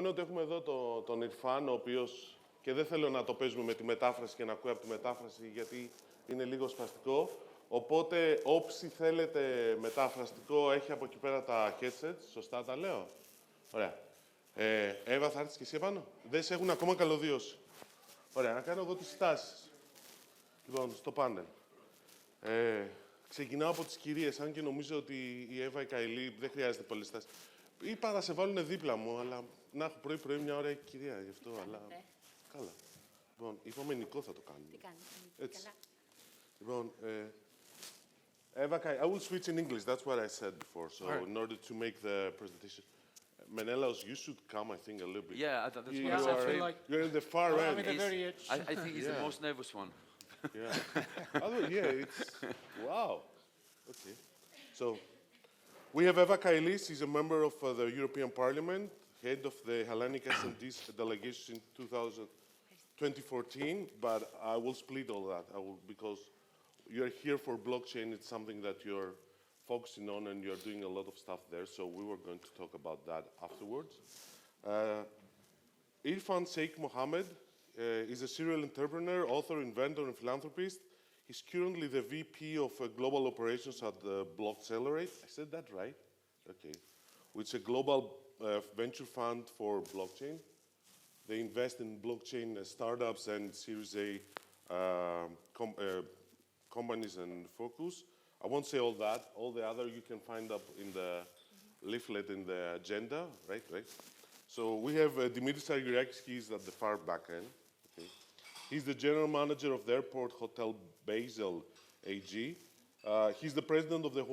δεδομένου ότι έχουμε εδώ τον Ιρφάν, ο οποίος και δεν θέλω να το παίζουμε με τη μετάφραση και να ακούει από τη μετάφραση, γιατί είναι λίγο σπαστικό. Οπότε, όψη θέλετε μεταφραστικό, έχει από εκεί πέρα τα headsets. Σωστά τα λέω. Ωραία. Εύα, θα έρθεις και εσύ επάνω. Δεν σε έχουν ακόμα καλωδιώσει. Ωραία, να κάνω εγώ τις στάσεις. Λοιπόν, στο πάνελ. Ξεκινάω από τις κυρίες, αν και νομίζω ότι η Εύα, η Καηλή, δεν χρειάζεται πολλές στάσεις. Είπα να σε βάλουν δίπλα μου, αλλά να έχω πρωί-πρωί μια ωραία κυρία γι' αυτό, αλλά... Καλά. Λοιπόν, υπομενικό θα το κάνουμε. Τι κάνεις, Έτσι. καλά. Λοιπόν, Eva, I will switch in English. That's what I said before. So, Right. in order to make the presentation, Menelaos, you should come, I think, a little bit. Yeah, that's what You I are, said. like- you're in the far I'm end. in the very edge. I think he's the most nervous one. Yeah. Yeah, it's wow. Okay. So, we have Eva Kailis. She's a member of the European Parliament, head of the Hellenic S&D's delegation in 2014. But I will split all that. Because you're here for blockchain. It's something that you're focusing on, and you're doing a lot of stuff there. So we were going to talk about that afterwards. Irfan Sheikh Mohammed is a serial entrepreneur, author, inventor, and philanthropist. He's currently the VP of Global Operations at Blockcelerate. I said that right? Okay. Which is a global venture fund for blockchain. They invest in blockchain startups and Series A companies and focus. I won't say all that. All the other you can find up in the leaflet in the agenda, right? So we have Dimitris Argyrakis. He's at the far back end. Okay. He's the general manager of the Airport Hotel Basel AG. He's the president of the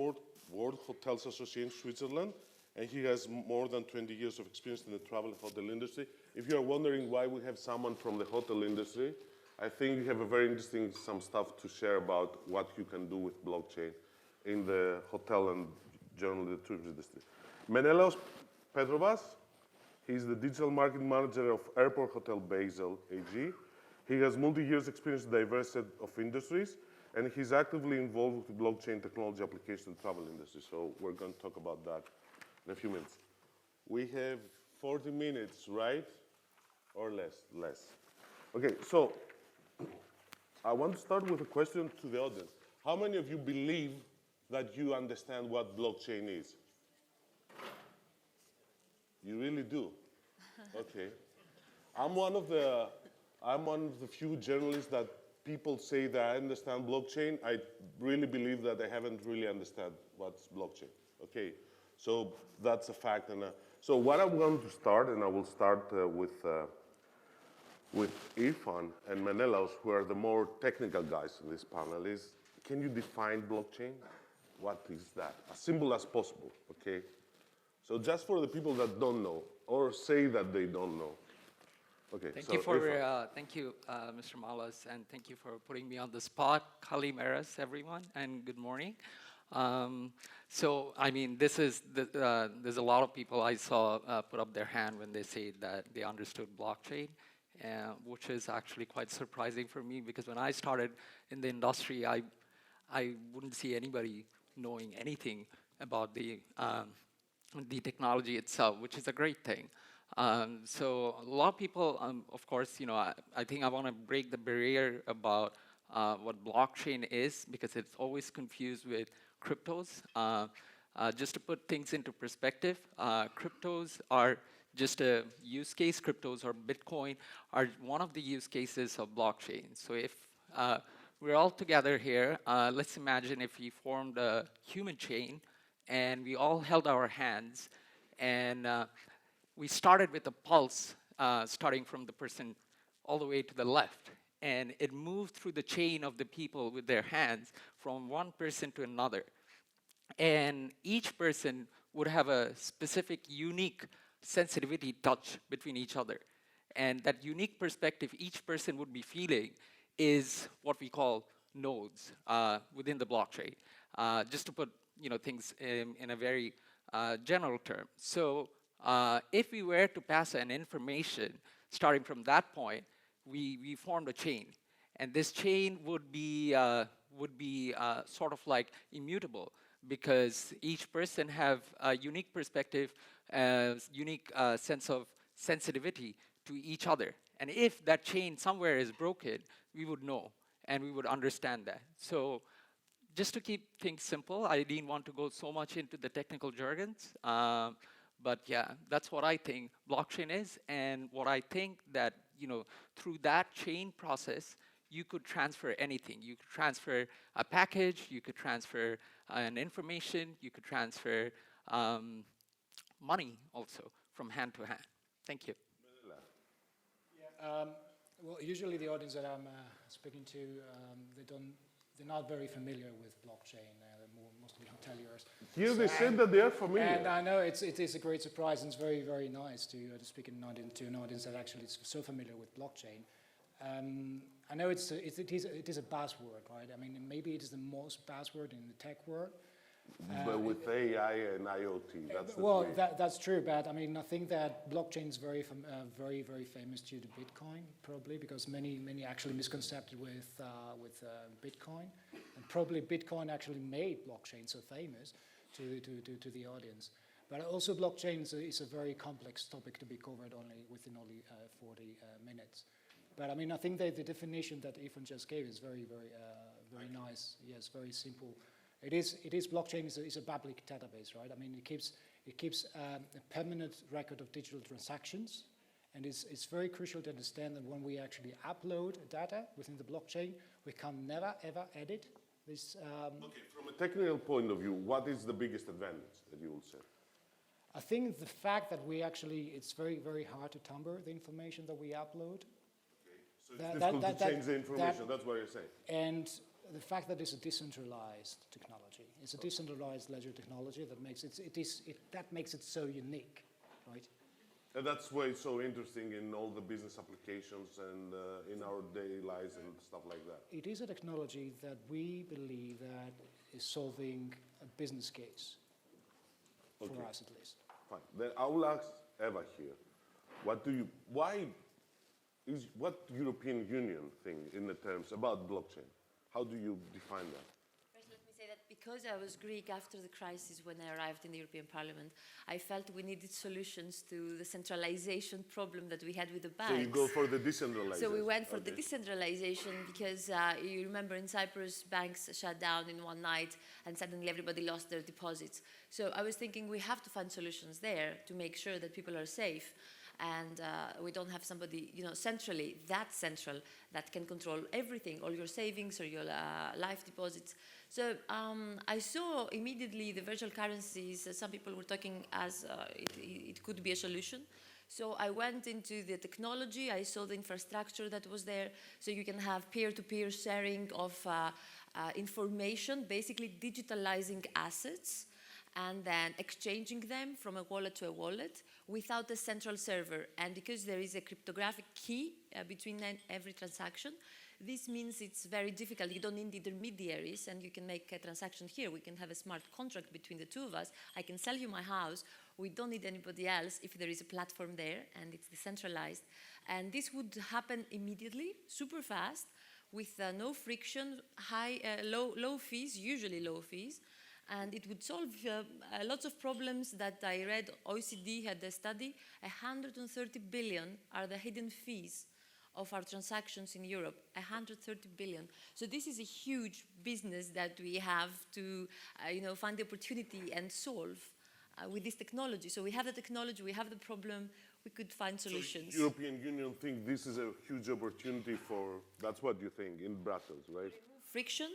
World Hotels Association Switzerland, and he has more than 20 years of experience in the travel and hotel industry. If you are wondering why we have someone from the hotel industry, I think you have a very interesting some stuff to share about what you can do with blockchain in the hotel and generally the tourism industry. Menelaos Petrovas, he's the digital marketing manager of Airport Hotel Basel AG. He has multi-years experience in diverse set of industries, and he's actively involved with the blockchain technology application in the travel industry. So we're going to talk about that in a few minutes. We have 40 minutes, right? Or less? Less. Okay, so I want to start with a question to the audience. How many of you believe that you understand what blockchain is? You really do? Okay. I'm one of the few journalists that people say that I understand blockchain. I really believe that they haven't really understood what's blockchain. Okay, so that's a fact. And so what I'm going to start, and I will start with Irfan and Menelaos, who are the more technical guys in this panel, is can you define blockchain? What is that? As simple as possible, okay? So just for the people that don't know, or say that they don't know. Okay, Thank so you, Irfan. Mr. Malas, and thank you for putting me on the spot. Kalimeras, everyone, and good morning. So, I mean, there's a lot of people I saw put up their hand when they say that they understood blockchain, which is actually quite surprising for me, because when I started in the industry, I wouldn't see anybody knowing anything about the technology itself, which is a great thing. So a lot of people, of course, I think I want to break the barrier about what blockchain is, because it's always confused with cryptos. Just to put things into perspective, cryptos are just a use case. Cryptos or Bitcoin are one of the use cases of blockchain. So if we're all together here, let's imagine if we formed a human chain and we all held our hands, and we started with a pulse starting from the person all the way to the left. And it moved through the chain of the people with their hands from one person to another. And each person would have a specific, unique sensitivity touch between each other. And that unique perspective each person would be feeling is what we call nodes within the blockchain. Just to put things in a very general term. So if we were to pass an information starting from that point, we formed a chain. And this chain would be sort of like immutable, because each person have a unique perspective, unique sense of sensitivity to each other. And if that chain somewhere is broken, we would know and we would understand that. So just to keep things simple, I didn't want to go so much into the technical jargons. But yeah, that's what I think blockchain is, and what I think that, through that chain process, you could transfer anything. You could transfer a package, you could transfer an information, you could transfer money also from hand to hand. Thank you. Yeah, well, usually the audience that I'm speaking to, they're not very familiar with blockchain. They're mostly hoteliers. Here they said that they are familiar. And I know it is a great surprise, and it's very, very nice to speak to an audience that actually is so familiar with blockchain. I know it is a buzzword, right? I mean, maybe it is the most buzzword in the tech world. But with AI and IoT, that's the well, way. that's true, but I mean, I think that blockchain is very, very famous due to Bitcoin, probably because many actually misconcepted with Bitcoin, and probably Bitcoin actually made blockchain so famous to the audience. But also, blockchain is a very complex topic to be covered within only 40 minutes. But I mean, I think that the definition that Irfan just gave is very, very nice. Yes, very simple. It is blockchain is a public database, right? I mean, it keeps a permanent record of digital transactions, and it's very crucial to understand that when we actually upload data within the blockchain, we can never ever edit this. Okay, from a technical point of view, what is the biggest advantage that you will say? I think the fact that it's very, very hard to tamper the information that we upload. Okay. So it's difficult to change the information, that's what you're saying. And the fact that it's a decentralized technology, it's a decentralized ledger technology that makes it so unique, right? And that's why it's so interesting in all the business applications and in our daily lives and stuff like that. It is a technology that we believe that is solving a business case, for us at least. Fine. Then I will ask Eva here, what European Union think in the terms about blockchain? How do you define that? First, let me say that because I was Greek after the crisis when I arrived in the European Parliament, I felt we needed solutions to the centralization problem that we had with the banks. So you go for the decentralization. So we went for the decentralization because you remember in Cyprus, banks shut down in one night and suddenly everybody lost their deposits. So I was thinking we have to find solutions there to make sure that people are safe. And we don't have somebody, centrally, central, that can control everything, all your savings or your life deposits. So I saw immediately the virtual currencies, some people were talking as it could be a solution. So I went into the technology, I saw the infrastructure that was there, so you can have peer-to-peer sharing of information, basically digitalizing assets, and then exchanging them from a wallet to a wallet without a central server. And because there is a cryptographic key between every transaction, this means it's very difficult. You don't need intermediaries, and you can make a transaction here. We can have a smart contract between the two of us. I can sell you my house. We don't need anybody else if there is a platform there, and it's decentralized. And this would happen immediately, super fast, with no friction, low fees, usually low fees. And it would solve lots of problems that I read. OECD had a study. 130 billion are the hidden fees of our transactions in Europe. 130 billion. So this is a huge business that we have to, find the opportunity and solve with this technology. So we have the technology, we have the problem, we could find solutions. So European Union think this is a huge opportunity for, that's what you think, in Brussels, right? Friction,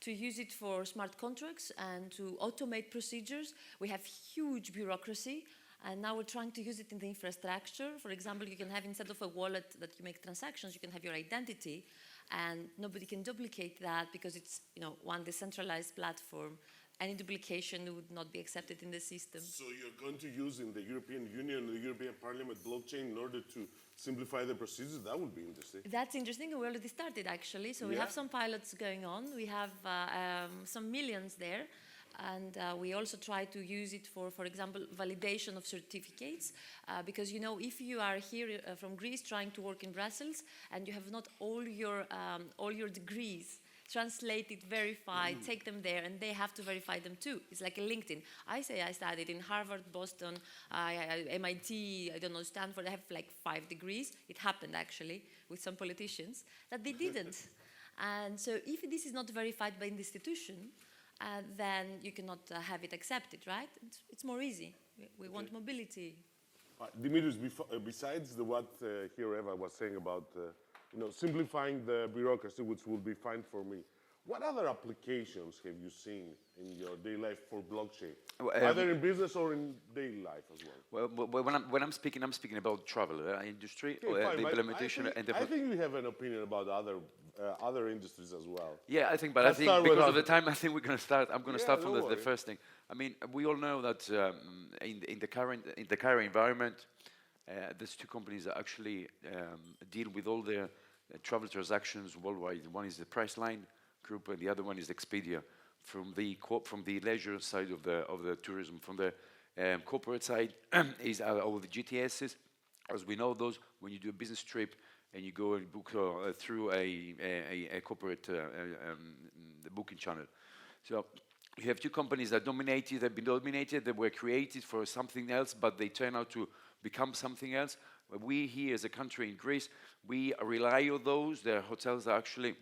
to use it for smart contracts and to automate procedures. We have huge bureaucracy, and now we're trying to use it in the infrastructure. For example, you can have, instead of a wallet that you make transactions, you can have your identity, and nobody can duplicate that because it's one decentralized platform. Any duplication would not be accepted in the system. So you're going to use in the European Union, the European Parliament blockchain in order to simplify the procedures? That would be interesting. That's interesting, and we already started actually. So we have some pilots going on. We have some millions there. And we also try to use it for example, validation of certificates. Because, if you are here from Greece trying to work in Brussels and you have not all your degrees translate it, verify, take them there, and they have to verify them too. It's like a LinkedIn. I say I studied in Harvard, Boston, MIT, I don't know, Stanford. I have like 5 degrees. It happened actually with some politicians that they didn't. And so if this is not verified by the institution, then you cannot have it accepted, right? It's more easy. We want mobility. Dimitris, besides what here Eva was saying about simplifying the bureaucracy, which will be fine for me, what other applications have you seen in your daily life for blockchain, either in business or in daily life as well? Well, when I'm speaking about travel industry, Okay, fine, the but implementation I think, and the. I think you have an opinion about other industries as well. Yeah, I think Let's start with because of us. the time, I think we're going to start. I'm going to start don't from the worry. first thing. I mean, we all know that in the current environment, there's 2 companies that actually deal with all the travel transactions worldwide. One is the Priceline Group, and the other one is Expedia. From the leisure side of the tourism, from the corporate side is all the GTSs. As we know, those when you do a business trip and you go and book through a corporate the booking channel. So you have 2 companies that have been dominated, they were created for something else, but they turn out to become something else. We here as a country in Greece, we rely on those. The hotels are actually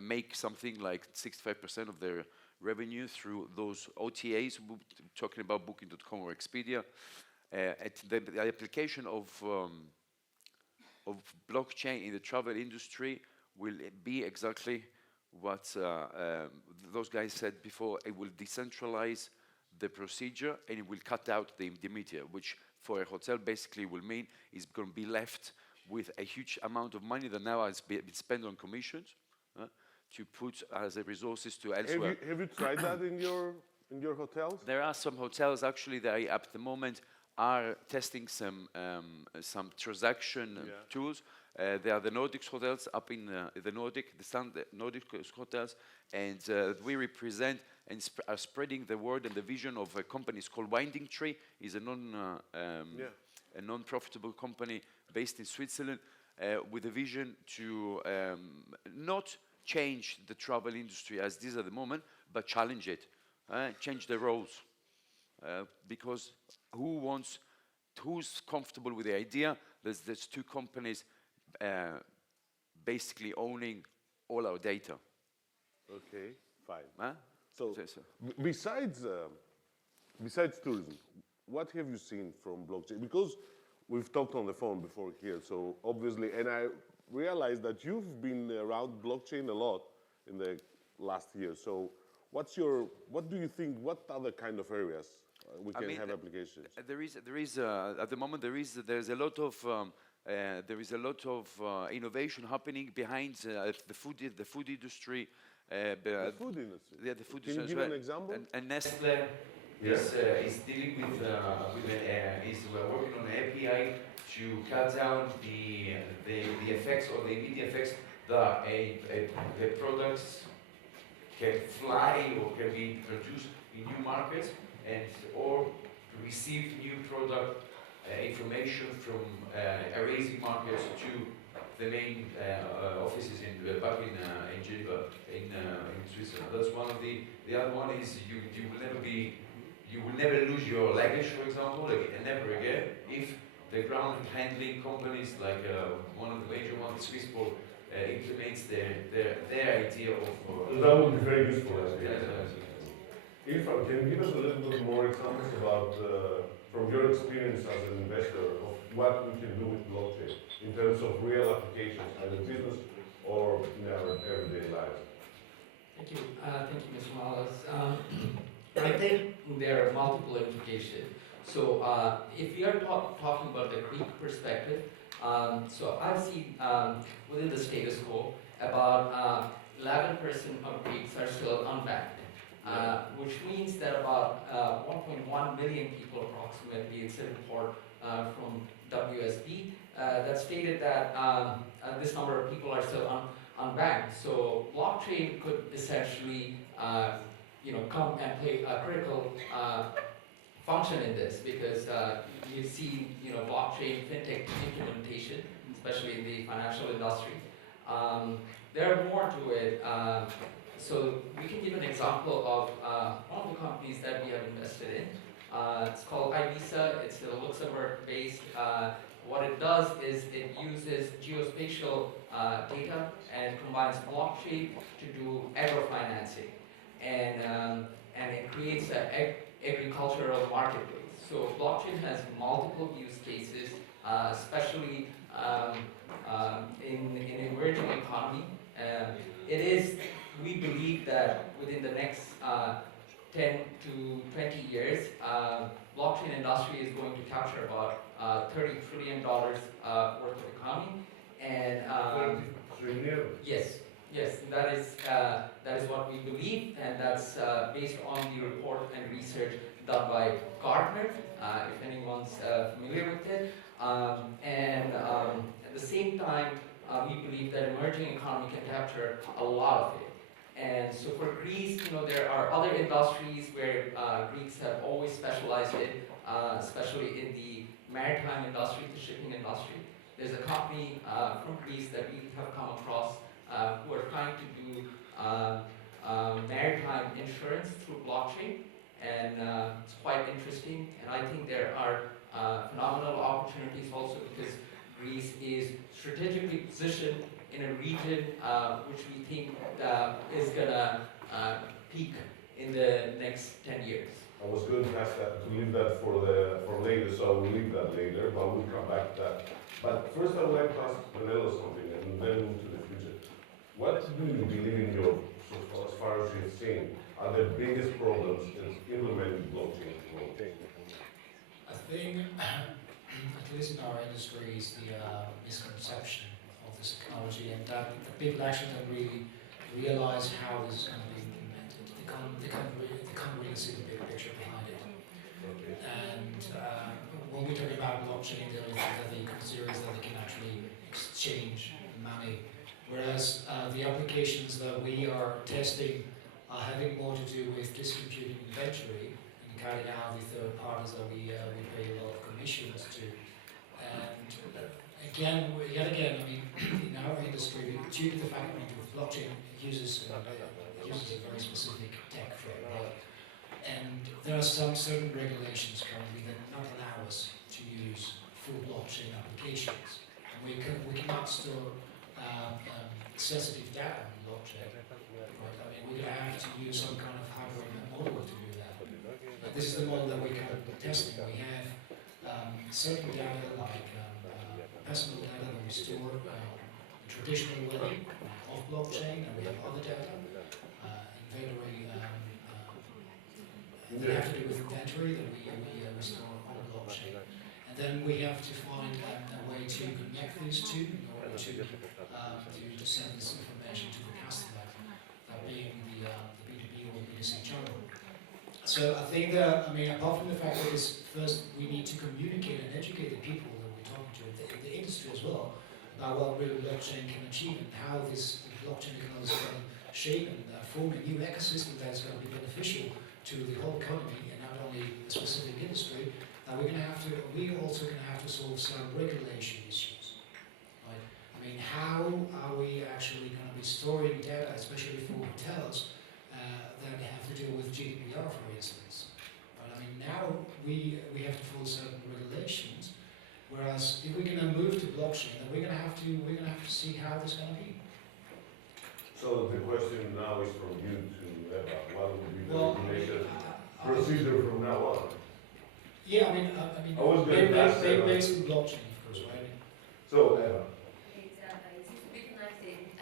make something like 65% of their revenue through those OTAs, talking about Booking.com or Expedia. The application of blockchain in the travel industry will be exactly what those guys said before. It will decentralize the procedure and it will cut out the intermediary, which for a hotel basically will mean is going to be left with a huge amount of money that now has been spent on commissions to put as a resources to elsewhere. Have you tried that in your hotels? There are some hotels actually that at the moment are testing some transaction tools. There are the Nordics hotels up in the Nordic hotels, and we represent and are spreading the word and the vision of a company. It's called Winding Tree. Is a non-profitable company based in Switzerland with a vision to not change the travel industry as it is at the moment, but challenge it, change the roles. Because who's comfortable with the idea? There's 2 companies basically owning all our data. Okay, fine. Huh? So besides tourism, what have you seen from blockchain? Because we've talked on the phone before here, so obviously, and I realized that you've been around blockchain a lot in the last year. So what do you think, what other kind of areas we can have applications? There is at the moment there's a lot of innovation happening behind the food industry. The food industry. Yeah, the food Can you industry. give an example? And Nestle is dealing with we're working on an API to cut down the effects or the immediate effects that the products can fly or can be produced in new markets or receive new product information from erasing markets to the main offices back in Geneva, in Switzerland. That's one of the other one is you will never lose your luggage, for example, never again, if the ground handling companies like one of the major ones, Swissport, implements their idea of. That would be very useful, I think. Irfan, can you give us a little bit more examples about, from your experience as an investor, of what we can do with blockchain in terms of real applications, either business or in our everyday lives? Thank you, Mr. Malas. I think there are multiple implications. So if we are talking about the Greek perspective, so I see within the status quo about 11% of Greeks are still unbanked, which means that about 1.1 million people approximately, it's a report from WSB that stated that this number of people are still unbanked. So blockchain could essentially come and play a critical function in this, because you see blockchain fintech implementation, especially in the financial industry. There are more to it. So we can give an example of one of the companies that we have invested in. It's called iVisa. It's a Luxembourg-based. What it does is it uses geospatial data and combines blockchain to do agrofinancing, and it creates an agricultural marketplace. So blockchain has multiple use cases, especially in emerging economy. We believe that within the next 10 to 20 years, blockchain industry is going to capture about $30 trillion worth of economy. And yes, that is what we believe, and that's based on the report and research done by Gartner, if anyone's familiar with it. At the same time, we believe that emerging economy can capture a lot of it. And so for Greece, there are other industries where Greeks have always specialized in, especially in the maritime industry, the shipping industry. There's a company from Greece that we have come across who are trying to do maritime insurance through blockchain, and it's quite interesting. And I think there are phenomenal opportunities also because Greece is strategically positioned in a region which we think is gonna peak in the next 10 years. I was going to ask that, to leave that for later, so we'll leave that later, but we'll come back to that. But first I would like to ask Manelo something and then move to the future. What do you believe in your, so as far as you've seen, are the biggest problems in implementing blockchain? I think, at least in our industry, is the misconception of this technology, and that people actually don't really realize how this is going to be implemented. They can't really see the big picture behind it. And when we talk about blockchain, the only thing that they consider is that they can actually exchange money, whereas the applications that we are testing are having more to do with distributing inventory and carrying out the third parties that we pay a lot of commissions to. And yet again, I mean, in our industry, due to the fact that the blockchain uses a very specific tech framework, and there are some certain regulations currently that do not allow us to use full blockchain applications. And we cannot store sensitive data on blockchain. Right? I mean, we're going to have to use some kind of hardware model to do that. But this is the model that we're currently testing. We have certain data like personal data that we store in traditional way off blockchain, and we have other data, inventory, that have to do with inventory that we store on blockchain. And then we have to find a way to connect these two in order to send this information to the customer, that being the B2B or B2C channel. So I think that, I mean, apart from the fact that first we need to communicate and educate the people that we're talking to in the industry as well about what really blockchain can achieve and how this blockchain technology is going to shape and form a new ecosystem that's going to be beneficial to the whole economy and not only a specific industry. We're also going to have to solve some regulation issues. Right? I mean, how are we actually going to be storing data, especially for hotels, that have to do with GDPR, for instance? Right? I mean, now we have to follow certain regulations, whereas if we're going to move to blockchain, then we're going to have to see how this is going to be. So the question now is from you to Eva. What would be the regulation procedure from now on? Yeah, I mean, based on blockchain, of course, right? So, Eva. It seems to be connected.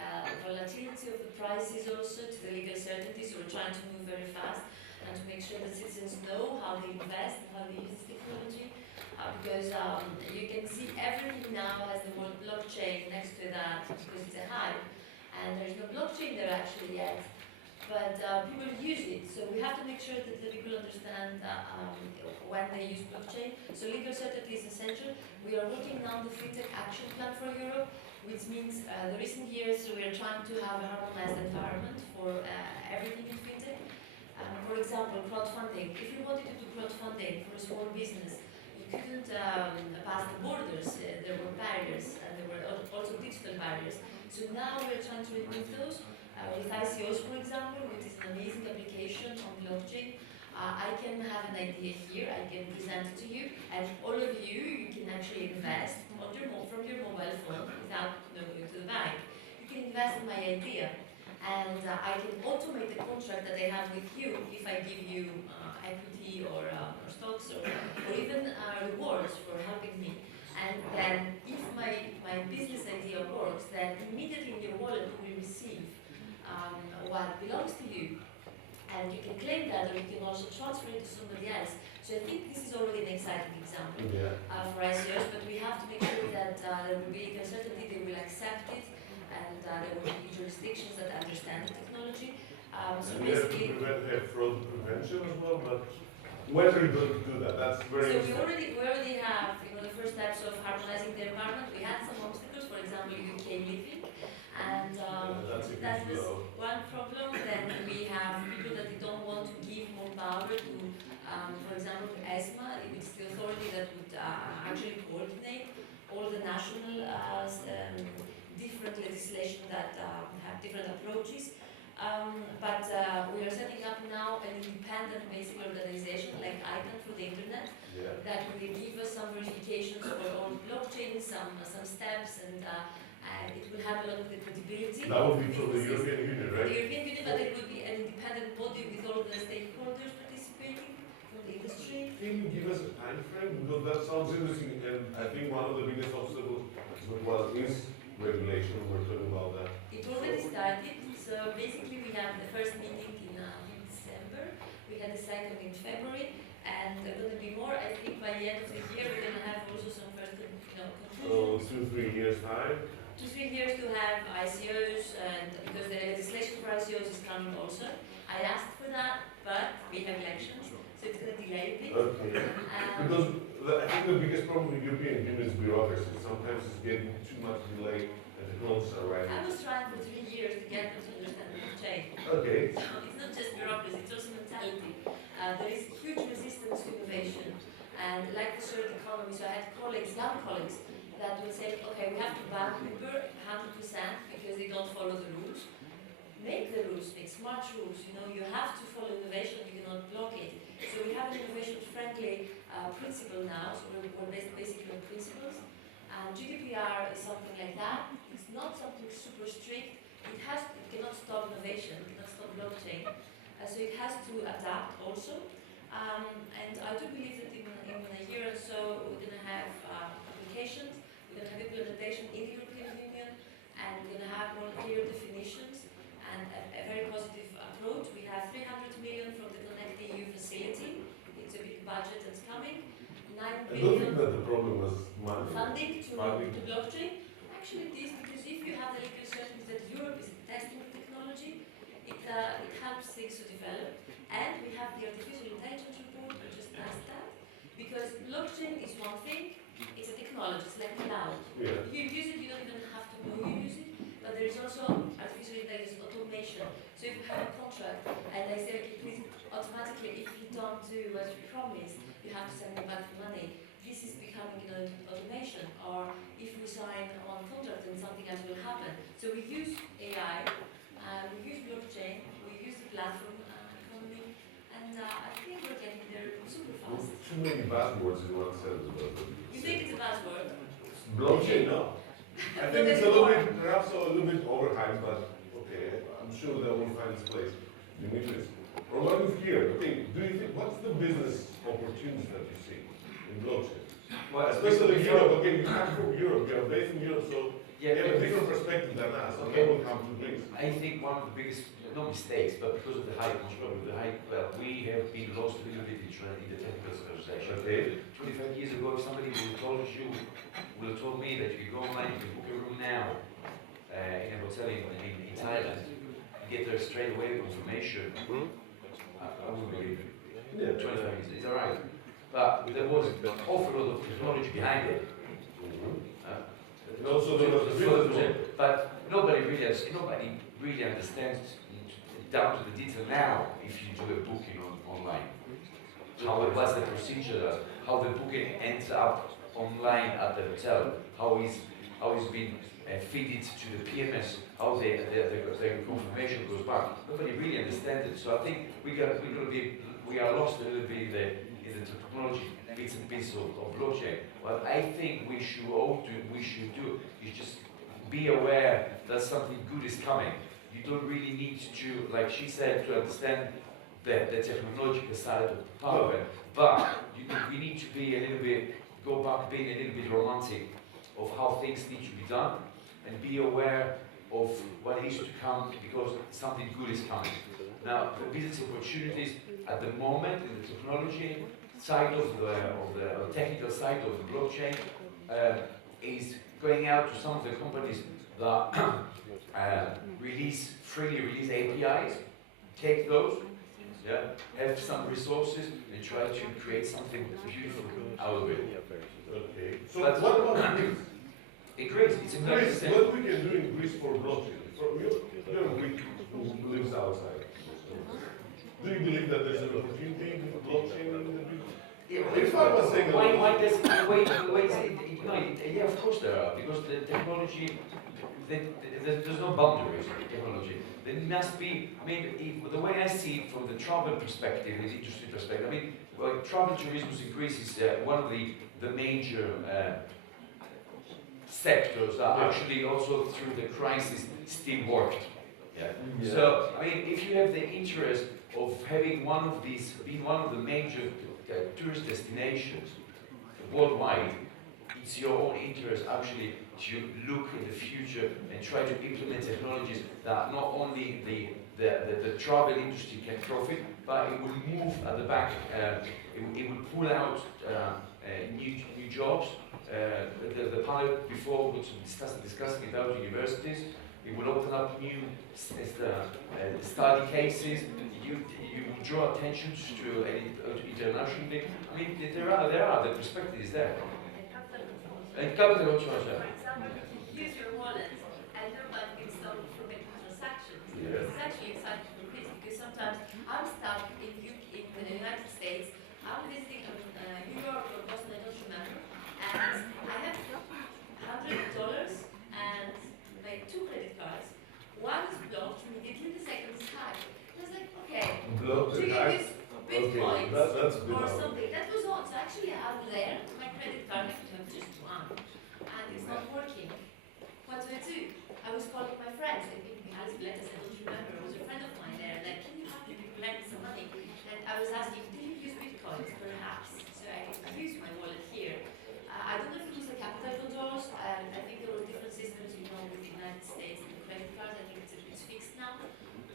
Volatility of the prices also to the legal certainty, so we're trying to move very fast and to make sure that citizens know how they invest and how they use this technology. Because you can see everything now has the word blockchain next to that because it's a hype. And there's no blockchain there actually yet, but people use it. So we have to make sure that the people understand when they use blockchain. So legal certainty is essential. We are working now on the FinTech Action Plan for Europe, which means the recent years we are trying to have a harmonized environment for everything in FinTech. For example, crowdfunding. If you wanted to do crowdfunding for a small business, you couldn't pass the borders. There were barriers, and there were also digital barriers. So now we're trying to remove those. With ICOs, for example, which is an amazing application on blockchain, I can have an idea here, I can present it to you, and all of you can actually invest on from your mobile phone without going to the bank. You can invest in my idea, and I can automate the contract that I have with you if I give you equity or stocks or even rewards for helping me. And then if my business idea works, then immediately in your wallet you will receive what belongs to you. And you can claim that, or you can also transfer it to somebody else. So I think this is already an exciting example for ICOs, but we have to make sure that there will be legal certainty, they will accept it, and there will be jurisdictions that understand the technology. So we have to prevent fraud prevention as well, but when are we going to do that? That's very So we already have the first steps of harmonizing the environment. We had some obstacles, for example, UK living, and that was one problem. Then we have people that they don't want to give more power to, for example, to ESMA, it's the authority that would actually coordinate all the national different legislation that have different approaches. But we are setting up now an independent basic organization like ICANN for the internet that will give us some verifications for all blockchains, some steps, and it will have a lot of the credibility. That would be from the European Union, right? The European Union, but it would be an independent body with all the stakeholders participating from the industry. Can you give us a time frame? Because that sounds interesting, and I think one of the biggest obstacles is regulation. We're talking about that. It already started. So basically, we have the first meeting in December. We had the second in February, and there are going to be more. I think by the end of the year, we're going to have also some first, conclusions. So 2-3 years time. 2-3 years to have ICOs, and because the legislation for ICOs is coming also. I asked for that, but we have elections, so it's going to delay a bit. Okay. Because I think the biggest problem with European Union is bureaucracy. Sometimes it's getting too much delay. I was trying for 3 years to get them to understand blockchain. Okay. So it's not just bureaucracy, it's also mentality. There is huge resistance to innovation. And like the shared economy, so I had colleagues, young colleagues, that would say, okay, we have to ban Uber 100% because they don't follow the rules. Make the rules, make smart rules. You have to follow innovation, you cannot block it. So we have an innovation-friendly principle now, so we're based basically on principles. GDPR is something like that. It's not something super strict. It cannot stop innovation. It cannot stop blockchain. So it has to adapt also. And I do believe that in a year or so we're going to have applications. We're going to have implementation in the European Union, and we're going to have more clear definitions and a very positive approach. We have 300 million from the Connect EU facility. It's a big budget that's coming. 9 billion. I don't think that the problem was money. Funding to blockchain. Actually, it is, because if you have the legal certainty that Europe is testing the technology, it helps things to develop. And we have the artificial intelligence report, we just passed that. Because blockchain is one thing, it's a technology, it's like cloud. Yeah. You use it, you don't even have to know you use it, but there is also artificial intelligence automation. So if you have a contract, and I say, okay, please, automatically, if you don't do what you promised, you have to send me back the money. This is becoming automation. Or if we sign one contract, then something else will happen. So we use AI, we use blockchain, we use the platform economy, and I think we're getting there super fast. Too many buzzwords in one sentence. You think it's a buzzword? Blockchain, no. I think it's a little bit, perhaps a little bit overhyped, but okay, I'm sure that will find its place. Dimitris, or what is here? Okay, do you think, what's the business opportunities that you see in blockchain? Well, especially in Europe. Okay, you come from Europe, you're based in Europe, so yeah, you have a different perspective than us. Okay, we'll come to Greece. I think one of the biggest, not mistakes, but because of the high control, we have been lost a little bit in the technical specialization. Okay. 25 years ago, if somebody would have told me that you go online, you can book a room now in a hotel in Thailand, get there straight away with confirmation, I wouldn't believe it. Yeah. 25 years, it's all right. But there was an awful lot of technology behind it. And also there was the but nobody really understands down to the detail now if you do a booking online. What's the procedure, how the booking ends up online at the hotel, how is how it's been feeded to the PMS, how the confirmation goes back. Nobody really understands it. So I think we are lost a little bit in the technology bits and pieces of blockchain. What I think we should do is just be aware that something good is coming. You don't really need to, like she said, to understand the technological side of the power, but we need to be a little bit, go back being a little bit romantic of how things need to be done, and be aware of what is to come, because something good is coming. Now, the business opportunities at the moment in the technology side of the technical side of the blockchain is going out to some of the companies that freely release APIs, take those, yeah, have some resources, and try to create something beautiful out of it. Okay. So But what about Greece? In Greece, it's exactly the Greece, same. what we can do in Greece for blockchain? You're a Greek who lives outside. Do you believe that there's an opportunity with blockchain in the Greek? If I was saying Why does yeah, of course there are, because the technology, there's no boundaries in technology. There must be, I mean, the way I see it from the travel perspective, the industry perspective, I mean, well, travel tourism in Greece is one of the major sectors that actually also through the crisis still worked. Yeah. So, I mean, if you have the interest of having one of these, being one of the major tourist destinations worldwide, it's your own interest actually to look in the future and try to implement technologies that not only the travel industry can profit, but it will move at the back, it will pull out new jobs. The panel before was discussing about universities. It will open up new study cases. You will draw attention to internationally. I mean, there are the perspective is there. And capital charge. For example, if you use your wallet and nobody can stop you from making transactions, Yeah. it's actually exciting for Greece because sometimes I'm stuck in the United States, I'm visiting New York or Boston, I don't remember, and I have $100 and like 2 credit cards. One is blocked immediately, the second is hacked. I was like, okay, Blocked do and you hacked? use Bitcoins that's good. or something? That was odd. So actually I'm there, my credit card, I have just one, and it's not working. What do? I was calling my friends, and Alice Letters, I don't remember, it was a friend of mine there, like, can you help me collect some money? And I was asking, do you use Bitcoins, perhaps? So I use my wallet here. I don't know if it was the capital controls, I think there were different systems, with the United States and the credit cards, I think it's fixed now.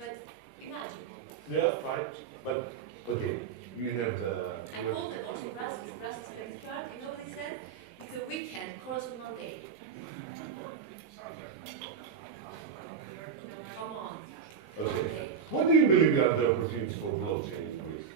But imagine. Yeah, fine. But, okay, you have the... I called them also Brussels credit card, you know what they said? It's a weekend, calls on Monday. Come on. Okay. What do you believe are the opportunities for blockchain in Greece?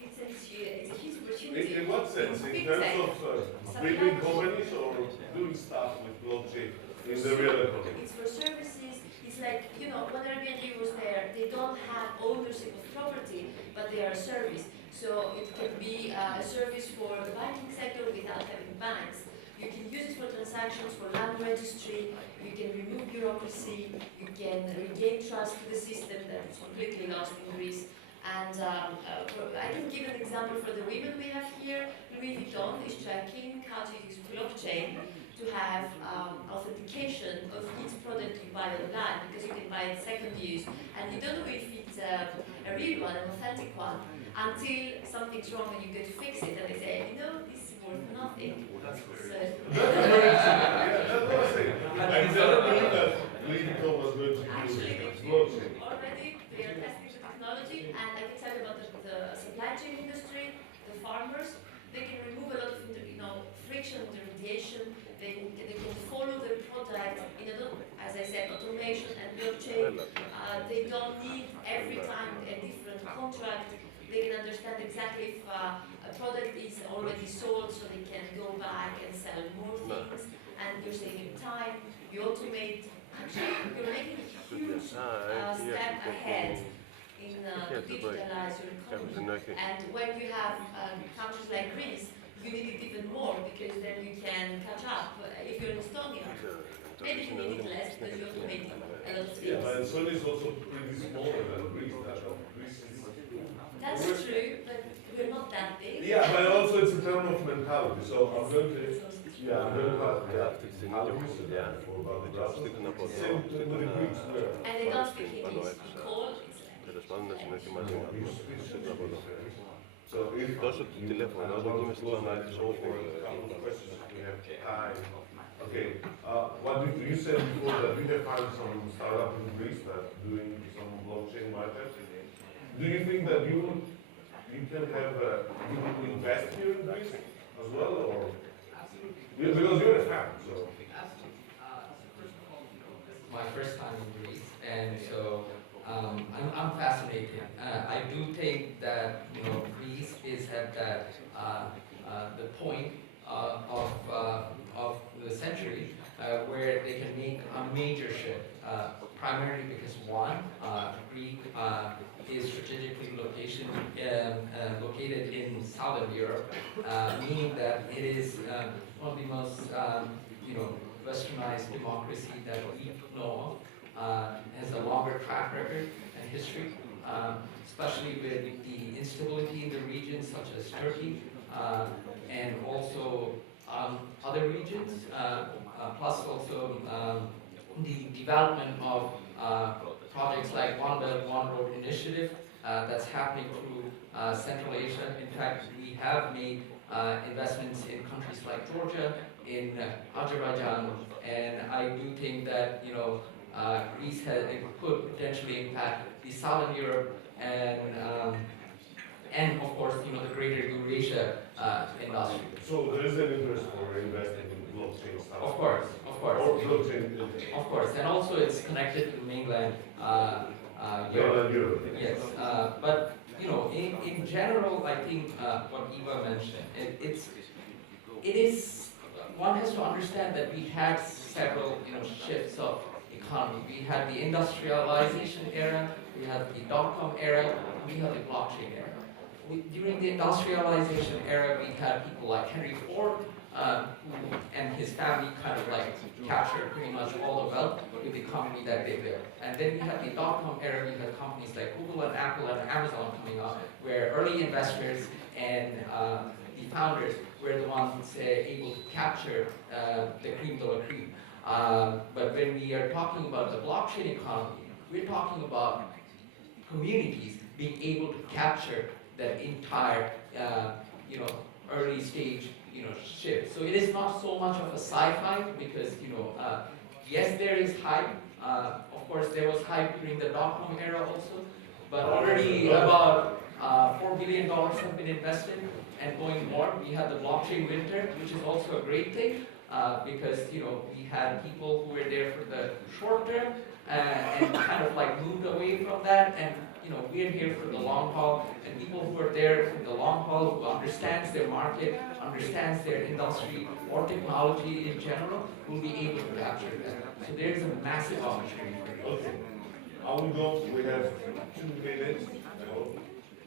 It's a huge opportunity. In what sense? In terms of building companies or doing stuff with blockchain in the real economy? It's for services. It's like, when Airbnb was there, they don't have ownership of property, but they are a service. So it can be a service for the banking sector without having banks. You can use it for transactions, for land registry, you can remove bureaucracy, you can regain trust to the system that is completely lost in Greece. And I can give an example for the women we have here. Louis Vuitton is checking how to use blockchain to have authentication of each product you buy online, because you can buy it second use, and you don't know if it's a real one, an authentic one, until something's wrong and you go to fix it, and they say, this is worth nothing. That's So, that's what I'm saying. I never believe that Louis Vuitton was going to actually, use they blockchain. already they are testing the technology, and I can tell you about the supply chain industry, the farmers. They can remove a lot of friction, intermediation. They can follow the product in as I said, automation and blockchain. They don't need every time a different contract. They can understand exactly if a product is already sold, so they can go back and sell more things. And you're saving time. You automate. Actually, you're making a huge step ahead in to digitalize your economy. And when you have countries like Greece, you need it even more, because then you can catch up. If you're in Estonia, maybe you need it less because you're automating a lot of things. Yeah, but Estonia is also pretty smaller than Greece. That's true, but we're not that big. Yeah, but also it's a term of mentality. So I'm going to, I'm going to have arguments for about the jobs. Same with the Greeks were. And they don't speak English. Call, it's So if Δώσω το τηλέφωνο, εδώ και είμαι στην ανάλυση. Okay, what you said before that you have found some startup in Greece that doing some blockchain market. Do you think that you can have you can invest here in Greece as well, or because you're a fan, so. My first time in Greece, and so I'm fascinated. I do think that Greece is at that the point of the century where they can make a major shift. Primarily because one, Greece is strategically located in southern Europe, meaning that it is one of the most westernized democracy that we know of, has a longer track record and history, especially with the instability in the regions such as Turkey, and also other regions, plus also the development of projects like One Belt, One Road initiative that's happening through Central Asia. In fact, we have made investments in countries like Georgia, in Azerbaijan, and I do think that Greece could potentially impact the southern Europe and of course the greater Eurasia industry. So there is an interest for investing in blockchain stuff. Of course. Or blockchain. Of course, and also it's connected to mainland Europe. Yes, but in general, I think what Eva mentioned, it is one has to understand that we had several shifts of economy. We had the industrialization era, we had the dot-com era, we had the blockchain era. During the industrialization era, we had people like Henry Ford, who and his family kind of like captured pretty much all the wealth with the company that they built. And then we had the dot-com era, we had companies like Google and Apple and Amazon coming up, where early investors and the founders were the ones able to capture the cream de la cream. But when we are talking about the blockchain economy, we're talking about communities being able to capture that entire, early stage, shift. So it is not so much of a sci-fi because, yes, there is hype. Of course, there was hype during the dot-com era also, but already about $4 billion have been invested and going more. We had the blockchain winter, which is also a great thing because, we had people who were there for the short term and kind of like moved away from that, and we're here for the long haul, and people who are there for the long haul, who understands their market, understands their industry or technology in general, will be able to capture that. So there's a massive opportunity for growth. Okay. I will go. We have 2 minutes.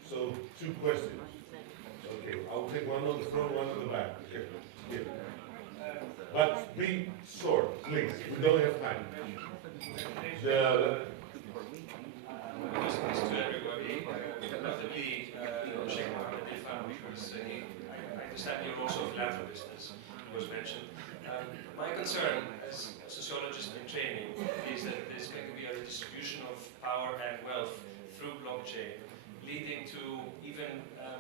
So 2 questions. Okay. I will take one on the front, one on the back. Okay. Yeah. But be short, please. We don't have time. To everybody, notably Sheikh Mohammed Irfan, because I understand you're also a philanthropist, as was mentioned. My concern as a sociologist in training is that there's going to be a redistribution of power and wealth through blockchain, leading to even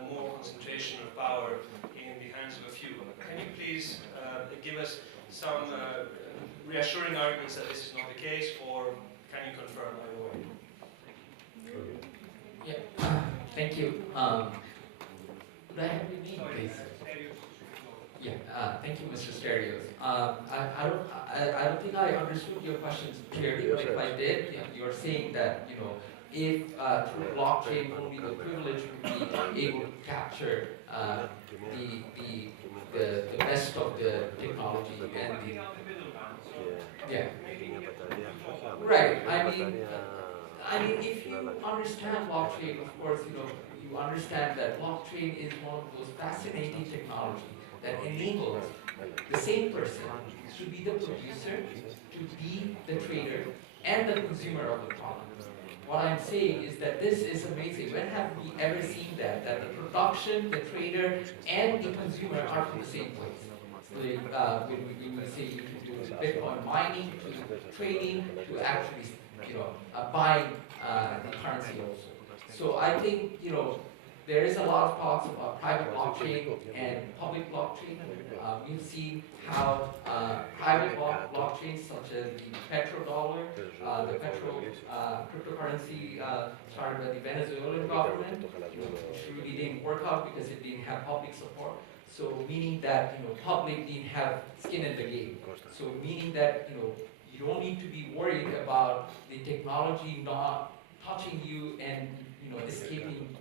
more concentration of power in the hands of a few. Can you please give us some reassuring arguments that this is not the case, or can you confirm either way? Yeah, thank you. Could I have your name, please? Yeah, thank you, Mr. Stereos. I don't think I understood your questions clearly, but if I did, you're saying that if through blockchain only the privileged would be able to capture the best of the technology and the right. I mean, if you understand blockchain, of course, you understand that blockchain is one of those fascinating technologies that enables the same person to be the producer to be the trader and the consumer of the product. What I'm saying is that this is amazing. When have we ever seen that? That the production, the trader, and the consumer are from the same place. Like, when we say you can do Bitcoin mining, to trading, to actually, buying the currency also. So I think, there is a lot of talks about private blockchain and public blockchain. We've seen how private blockchains such as the petrodollar, the cryptocurrency started by the Venezuelan government, which really didn't work out because it didn't have public support. So meaning that public didn't have skin in the game. So meaning that you don't need to be worried about the technology not touching you and escaping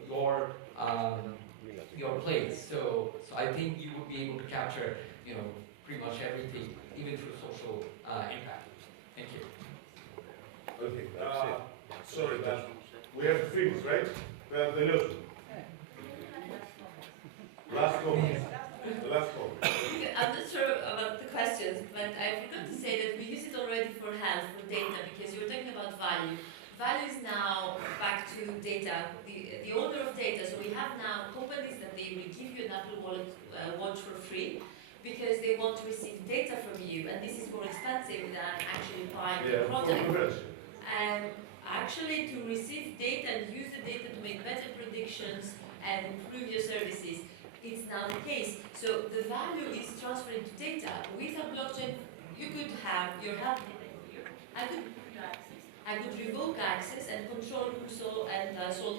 your place. So I think you would be able to capture pretty much everything, even through social impact. Thank you. Okay. Sorry, we have to finish, right? Last comment. The last comment. I'm not sure about the questions, but I forgot to say that we use it already for health, for data, because you were talking about value. Value is now back to data, the owner of data. So we have now companies that they will give you an Apple Watch for free because they want to receive data from you, and this is more expensive than actually buying the product. And actually to receive data and use the data to make better predictions and improve your services, it's now the case. So the value is transferring to data. With a blockchain, you could have your health. I could revoke access and control who sold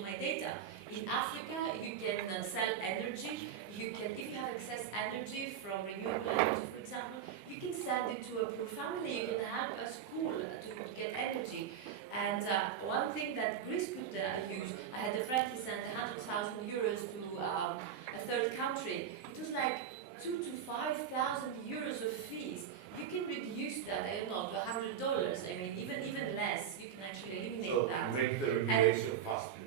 my data. In Africa, you can sell energy. You can, if you have excess energy from renewable energy, for example, you can send it to a poor family. You can help a school to get energy. And one thing that Greece could use, I had a friend, he sent 100,000 euros to a third country. It was like 2,000 to 5,000 euros of fees. You can reduce that, I don't know, to $100. I mean, even less, you can actually eliminate that. So make the regulation faster.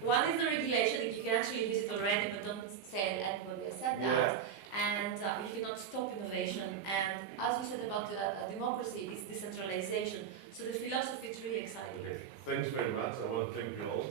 One is the regulation, you can actually use it already, but don't say anybody has said that. And you cannot stop innovation. And as you said about democracy, it's decentralization. So the philosophy is really exciting. Okay. Thanks very much. I want to thank you all.